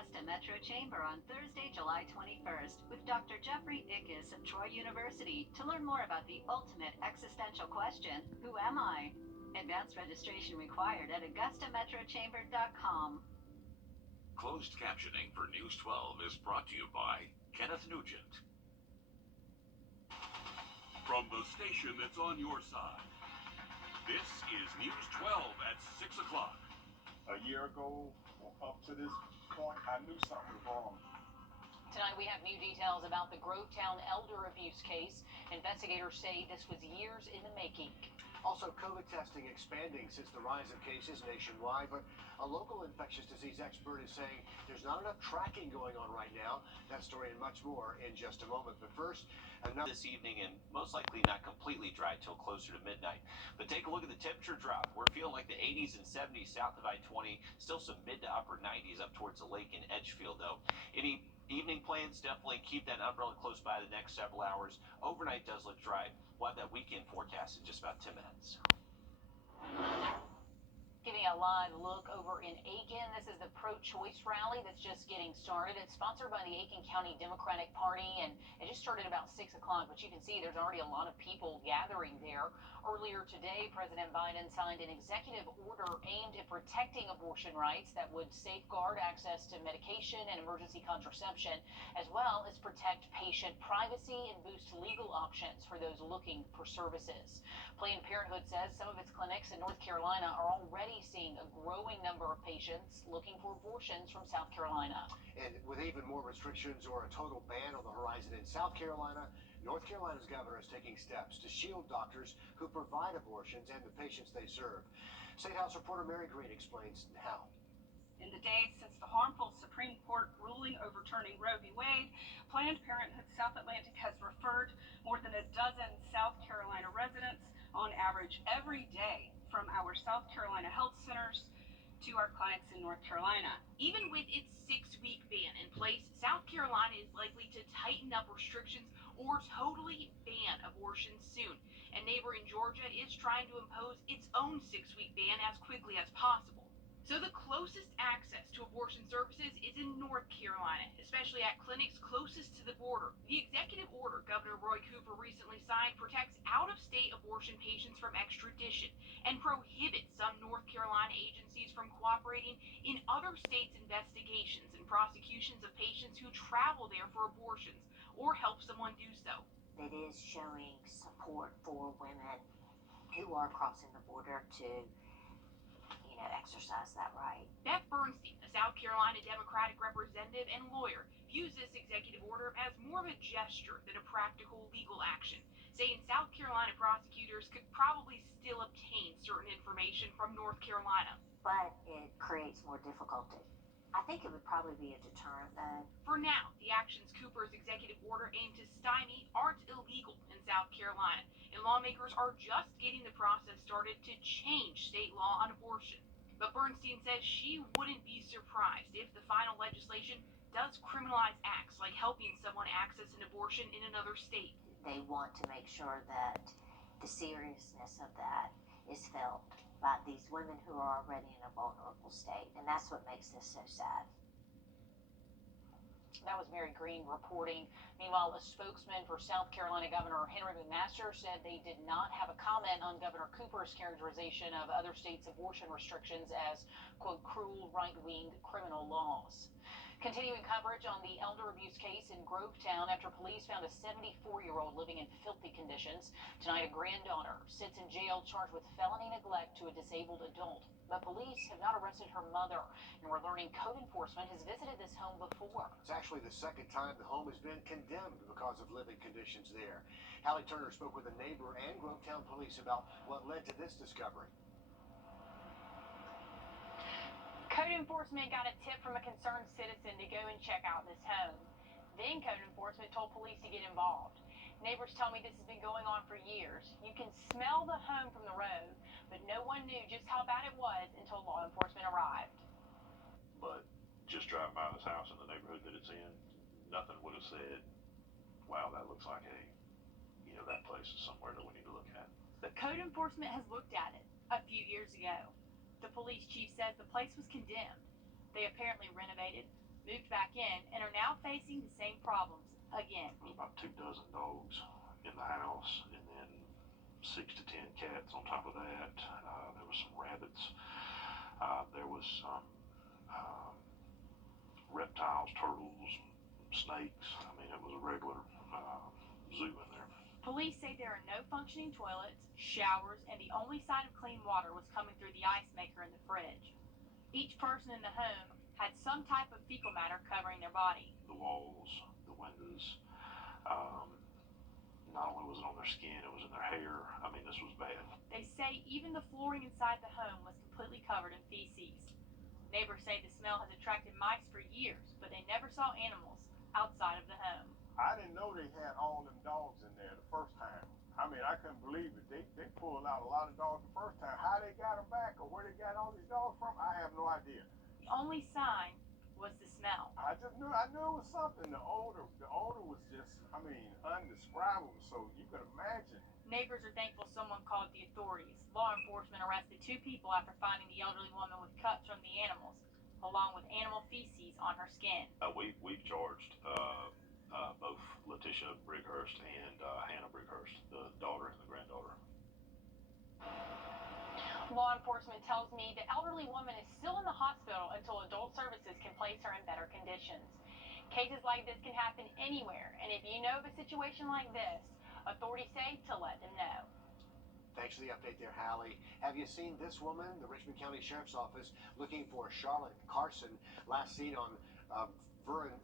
Augusta Metro Chamber on Thursday, July 21st with Dr. Jeffrey Ickes of Troy University to learn more about the ultimate existential question, who am I? Advanced registration required at augustametrochamber.com. Closed captioning for News 12 is brought to you by Kenneth Nugent. From the station that's on your side, this is News 12 at 6 o'clock. A year ago, up to this point, I knew something was wrong. Tonight we have new details about the Grovetown elder abuse case. Investigators say this was years in the making. Also, COVID testing expanding since the rise of cases nationwide, but a local infectious disease expert is saying there's not enough tracking going on right now. That story and much more in just a moment. But first, this evening, and most likely not completely dry till closer to midnight. But take a look at the temperature drop. We're feeling like the 80s and 70s south of I-20, still some mid to upper 90s up towards the lake in Edgefield, though. Any evening plans, definitely keep that umbrella close by the next several hours. Overnight does look dry. We'll have that weekend forecast in just about 10 minutes. Giving a live look over in Aiken. This is the pro-choice rally that's just getting started. It's sponsored by the Aiken County Democratic Party, and it just started about 6 o'clock, but you can see there's already a lot of people gathering there. Earlier today, President Biden signed an executive order aimed at protecting abortion rights that would safeguard access to medication and emergency contraception, as well as protect patient privacy and boost legal options for those looking for services. Planned Parenthood says some of its clinics in North Carolina are already seeing a growing number of patients looking for abortions from South Carolina. And with even more restrictions or a total ban on the horizon in South Carolina, North Carolina's governor is taking steps to shield doctors who provide abortions and the patients they serve. State House reporter Mary Green explains how. In the days since the harmful Supreme Court ruling overturning Roe v. Wade, Planned Parenthood South Atlantic has referred more than a dozen South Carolina residents on average every day from our South Carolina health centers to our clinics in North Carolina. Even with its 6-week ban in place, South Carolina is likely to tighten up restrictions or totally ban abortions soon. And neighboring Georgia is trying to impose its own 6-week ban as quickly as possible. So the closest access to abortion services is in North Carolina, especially at clinics closest to the border. The executive order Governor Roy Cooper recently signed protects out-of-state abortion patients from extradition and prohibits some North Carolina agencies from cooperating in other states' investigations and prosecutions of patients who travel there for abortions or help someone do so. It is showing support for women who are crossing the border to exercise that right. Beth Bernstein, a South Carolina Democratic representative and lawyer, views this executive order as more of a gesture than a practical legal action, saying South Carolina prosecutors could probably still obtain certain information from North Carolina. But it creates more difficulty. I think it would probably be a deterrent, though. For now, the actions Cooper's executive order aimed to stymie aren't illegal in South Carolina, and lawmakers are just getting the process started to change state law on abortion. But Bernstein says she wouldn't be surprised if the final legislation does criminalize acts like helping someone access an abortion in another state. They want to make sure that the seriousness of that is felt by these women who are already in a vulnerable state, and that's what makes this so sad. That was Mary Green reporting. Meanwhile, a spokesman for South Carolina Governor Henry McMaster said they did not have a comment on Governor Cooper's characterization of other states' abortion restrictions as, quote, cruel right-wing criminal laws. Continuing coverage on the elder abuse case in Grovetown after police found a 74-year-old living in filthy conditions. Tonight, a granddaughter sits in jail charged with felony neglect to a disabled adult. But police have not arrested her mother, and we're learning code enforcement has visited this home before. It's actually the second time the home has been condemned because of living conditions there. Hallie Turner spoke with a neighbor and Grovetown police about what led to this discovery. Code enforcement got a tip from a concerned citizen to go and check out this home. Then code enforcement told police to get involved. Neighbors tell me this has been going on for years. You can smell the home from the road, but no one knew just how bad it was until law enforcement arrived. But just driving by this house in the neighborhood that it's in, nothing would have said, wow, that looks like that place is somewhere that we need to look at. But code enforcement has looked at it a few years ago. The police chief says the place was condemned. They apparently renovated, moved back in and are now facing the same problems again. There was about 24 dogs in the house, and then 6 to 10 cats on top of that. There was some rabbits. There was some reptiles, turtles, snakes. I mean, it was a regular zoo in there. Police say there are no functioning toilets, showers, and the only sign of clean water was coming through the ice maker in the fridge. Each person in the home had some type of fecal matter covering their body. The walls, the windows, not only was it on their skin, it was in their hair. I mean, this was bad. They say even the flooring inside the home was completely covered in feces. Neighbors say the smell has attracted mice for years, but they never saw animals outside of the home. I didn't know they had all them dogs in there the first time. I mean, I couldn't believe it. They pulled out a lot of dogs the first time. How they got them back or where they got all these dogs from, I have no idea. The only sign was the smell. I knew it was something. The odor was just, I mean, undescribable. So you could imagine. Neighbors are thankful someone called the authorities. Law enforcement arrested 2 people after finding the elderly woman with cuts from the animals, along with animal feces on her skin. We've charged both Letitia Brigghurst and Hannah Brigghurst, the daughter and the granddaughter. Law enforcement tells me the elderly woman is still in the hospital until adult services can place her in better conditions. Cases like this can happen anywhere, and if you know of a situation like this, authorities say to let them know. Thanks for the update there, Hallie. Have you seen this woman? The Richmond County Sheriff's Office looking for Charlotte Carson, last seen on Veron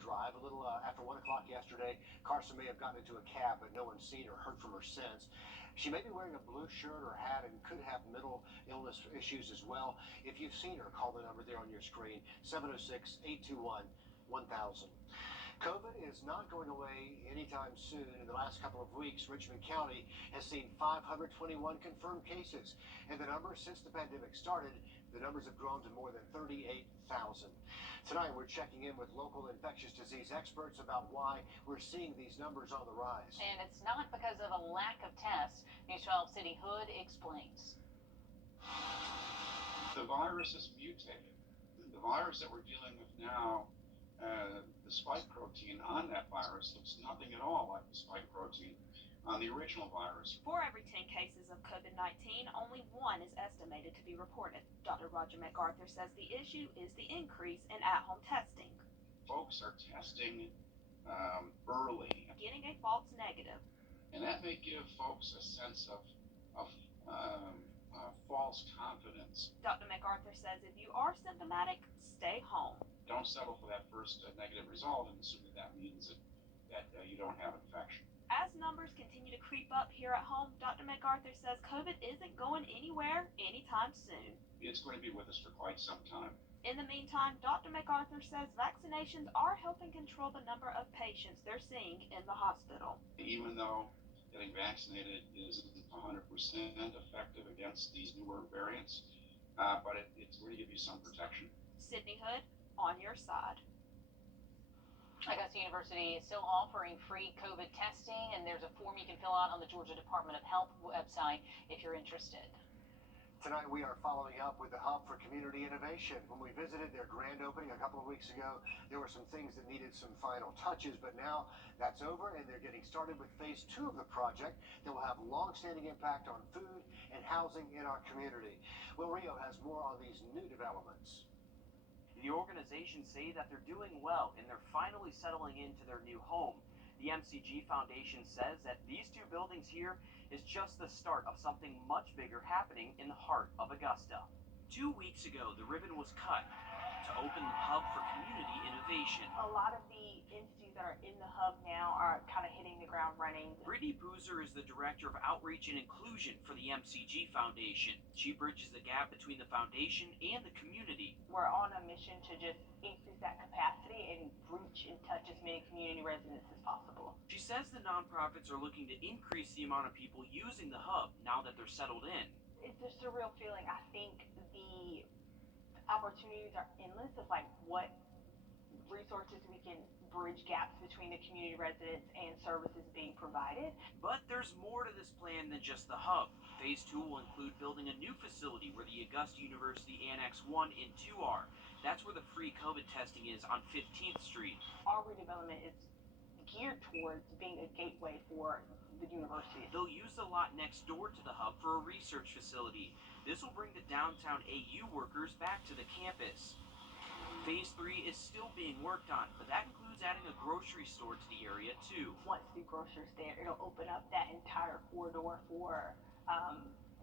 Drive a little after 1 o'clock yesterday. Carson may have gotten into a cab, but no one's seen or heard from her since. She may be wearing a blue shirt or hat and could have mental illness issues as well. If you've seen her, call the number there on your screen, 706-821-1000. COVID is not going away anytime soon. In the last couple of weeks, Richmond County has seen 521 confirmed cases. And the numbers since the pandemic started, the numbers have grown to more than 38,000. Tonight, we're checking in with local infectious disease experts about why we're seeing these numbers on the rise. And it's not because of a lack of tests. News 12 City Hood explains. The virus is mutated. The virus that we're dealing with now, the spike protein on that virus looks nothing at all like the spike protein on the original virus. For every 10 cases of COVID-19, only 1 is estimated to be reported. Dr. Roger MacArthur says the issue is the increase in at-home testing. Folks are testing early, Getting a false negative. and that may give folks a sense of false confidence. Dr. MacArthur says if you are symptomatic, stay home. Don't settle for that first negative result and assume that means that you don't have infection. As numbers continue to creep up here at home, Dr. MacArthur says COVID isn't going anywhere anytime soon. It's going to be with us for quite some time. In the meantime, Dr. MacArthur says vaccinations are helping control the number of patients they're seeing in the hospital. Even though getting vaccinated isn't 100% effective against these newer variants, but it's going to give you some protection. Sydney Hood, on your side. Augusta University is still offering free COVID testing, and there's a form you can fill out on the Georgia Department of Health website if you're interested. Tonight we are following up with the Hub for Community Innovation. When we visited their grand opening a couple of weeks ago, there were some things that needed some final touches, but now that's over and they're getting started with phase 2 of the project that will have long-standing impact on food and housing in our community. Will Rio has more on these new developments. The organizations say that they're doing well and they're finally settling into their new home. The MCG Foundation says that these 2 buildings here is just the start of something much bigger happening in the heart of Augusta. 2 weeks ago, the ribbon was cut to open the Hub for Community Innovation. A lot of the entities that are in the hub now are kind of hitting the ground running. Brittany Boozer is the Director of Outreach and Inclusion for the MCG Foundation. She bridges the gap between the foundation and the community. We're on a mission to just increase that capacity and reach and touch as many community residents as possible. She says the nonprofits are looking to increase the amount of people using the hub now that they're settled in. It's just a real feeling. I think the opportunities are endless of like what resources we can bridge gaps between the community residents and services being provided. But there's more to this plan than just the hub. Phase 2 will include building a new facility where the Augusta University Annex 1 and 2 are. That's where the free COVID testing is on 15th Street. Our redevelopment is geared towards being a gateway for the university. They'll use the lot next door to the hub for a research facility. This will bring the downtown AU workers back to the campus. Phase 3 is still being worked on, but that includes adding a grocery store to the area too. Once the grocer's there, it'll open up that entire corridor for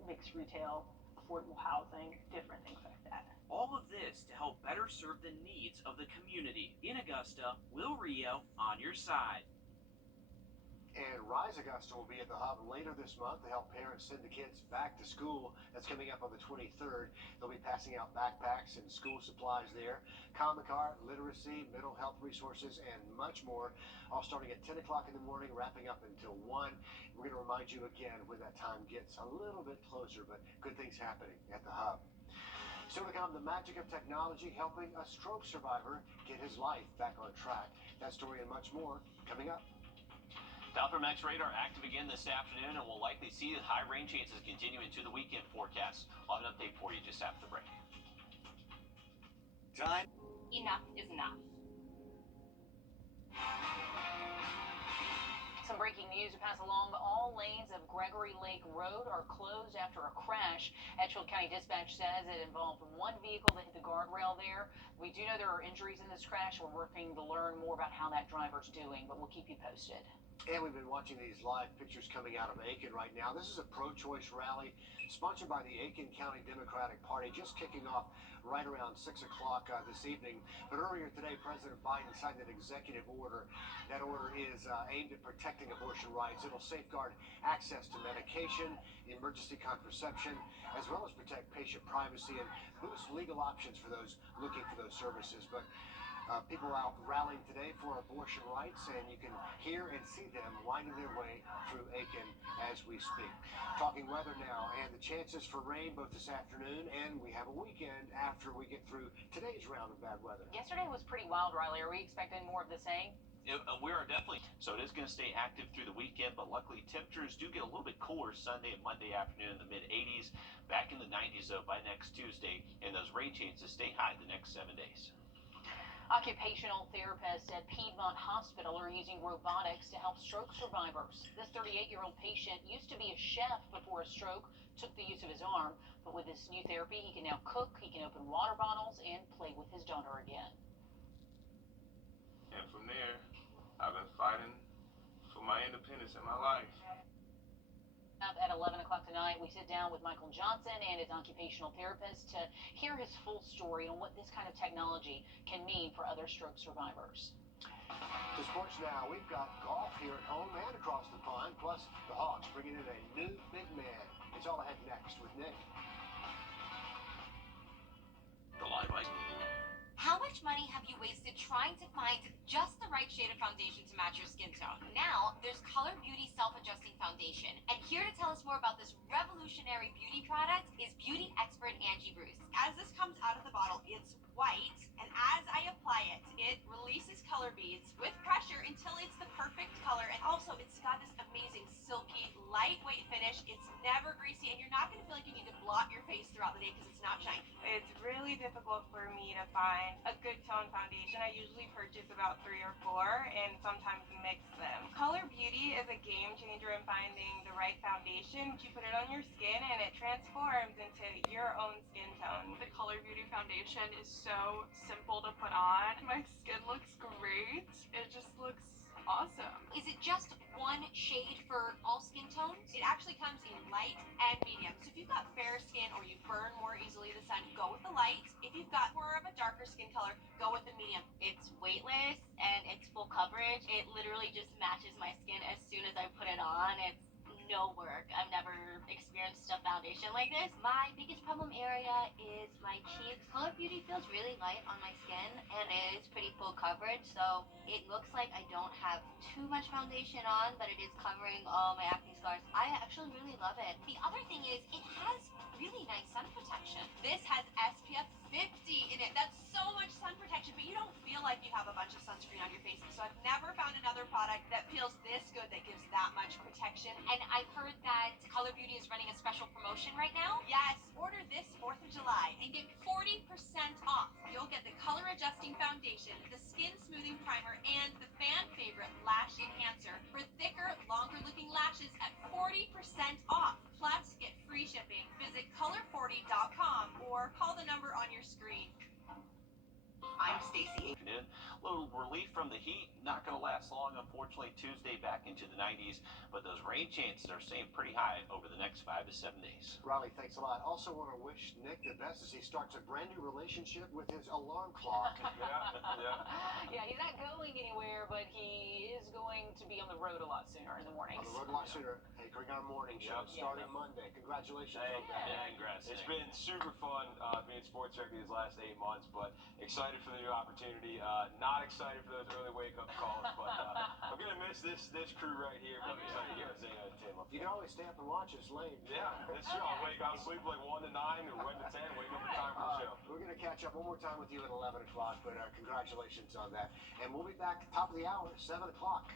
mixed retail, affordable housing, different things like that. All of this to help better serve the needs of the community. In Augusta, Will Rio on your side. And Rise Augusta will be at the hub later this month to help parents send the kids back to school. That's coming up on the 23rd. They'll be passing out backpacks and school supplies there. Comic art, literacy, mental health resources, and much more. All starting at 10 o'clock in the morning, wrapping up until 1. We're going to remind you again when that time gets a little bit closer, but good things happening at the hub. Still to come, the magic of technology helping a stroke survivor get his life back on track. That story and much more coming up. Max radar active again this afternoon, and we'll likely see the high rain chances continue into the weekend forecast. We'll have an update for you just after the break. Time. Enough is enough. Some breaking news to pass along. All lanes of Gregory Lake Road are closed after a crash. Edgefield County Dispatch says it involved one vehicle that hit the guardrail there. We do know there are injuries in this crash. We're working to learn more about how that driver's doing, but we'll keep you posted. And we've been watching these live pictures coming out of Aiken right now. This is a pro-choice rally sponsored by the Aiken County Democratic Party, just kicking off right around 6 o'clock this evening. But earlier today, President Biden signed an executive order. That order is aimed at protecting abortion rights. It'll safeguard access to medication, emergency contraception, as well as protect patient privacy and boost legal options for those looking for those services. But people out rallying today for abortion rights, and you can hear and see them winding their way through Aiken as we speak. Talking weather now, and the chances for rain both this afternoon, and we have a weekend after we get through today's round of bad weather. Yesterday was pretty wild, Riley. Are we expecting more of the same? We are definitely. So it is going to stay active through the weekend, but luckily temperatures do get a little bit cooler Sunday and Monday afternoon in the mid-80s, back in the 90s though by next Tuesday, and those rain chances stay high the next 7 days. Occupational therapists at Piedmont Hospital are using robotics to help stroke survivors. This 38-year-old patient used to be a chef before a stroke, took the use of his arm, but with this new therapy, he can now cook, he can open water bottles, and play with his daughter again. And from there, I've been fighting for my independence in my life. At 11 o'clock tonight, we sit down with Michael Johnson and his occupational therapist to hear his full story on what this kind of technology can mean for other stroke survivors. To sports now, we've got golf here at home and across the pond, plus the Hawks bringing in a new big man. It's all ahead next with Nick. The live ice. How much money have you wasted trying to find just the right shade of foundation to match your skin tone? Now, there's Color Beauty Self-Adjusting Foundation. And here to tell us more about this revolutionary beauty product is beauty expert Angie Bruce. As this comes out of the bottle, it's white, and as I apply it, it releases color beads with pressure until it's the perfect color. And also, it's got this amazing silky, lightweight finish. It's never greasy, and you're not going to feel like you need to blot your face throughout the day because it's not shiny. It's really difficult for me to find a good tone foundation. I usually purchase about 3 or 4 and sometimes mix them. Color Beauty is a game changer in finding the right foundation. You put it on your skin and it transforms into your own skin tone. The Color Beauty foundation is so simple to put on. My skin looks great. It just looks awesome. Is it just one shade for all skin tones? It actually comes in light and medium. So if you've got fair skin or you burn more easily in the sun, go with the light. If you've got more of a darker skin color, go with the medium. It's weightless and it's full coverage. It literally just matches my skin as soon as I put it on. It's no work. I've never experienced a foundation like this. My biggest problem area is my cheeks. Color Beauty feels really light on my skin and it is pretty full coverage, so it looks like I don't have too much foundation on, but it is covering all my acne scars. I actually really love it. The other thing is it has really nice sun protection. This has SPF 50 in it. That's so much sun protection, but you don't feel feel like you have a bunch of sunscreen on your face. So I've never found another product that feels this good, that gives that much protection. And I've heard that Color Beauty is running a special promotion right now. Yes, order this 4th of July and get 40% off. You'll get the color adjusting foundation, the skin smoothing primer, and the fan favorite lash enhancer for thicker, longer looking lashes at 40% off. Plus, get free shipping. Visit color40.com or call the number on your screen. I'm Stacy. A little relief from the heat, not going to last long. Unfortunately, Tuesday back into the 90s, but those rain chances are staying pretty high over the next 5 to 7 days. Riley, thanks a lot. Also want to wish Nick the best as he starts a brand new relationship with his alarm clock. Yeah, he's not going anywhere, but he is going to be on the road a lot sooner in the mornings. On the road a lot sooner. Hey, Greg, our morning show starting Monday. Congratulations on that. Yeah, congrats. It's been super fun being sports director these last 8 months, but excited for the new opportunity. Not excited for those early wake-up calls, but I'm going to miss this crew right here. But I'm excited to get Zana and Tim up. You can always stay up and watch us late. Yeah, that's true. I'll sleep like 1 to 9 or 1 to 10, wake up in time for the show. We're going to catch up one more time with you at 11 o'clock, but congratulations on that. And we'll be back top of the hour, 7 o'clock.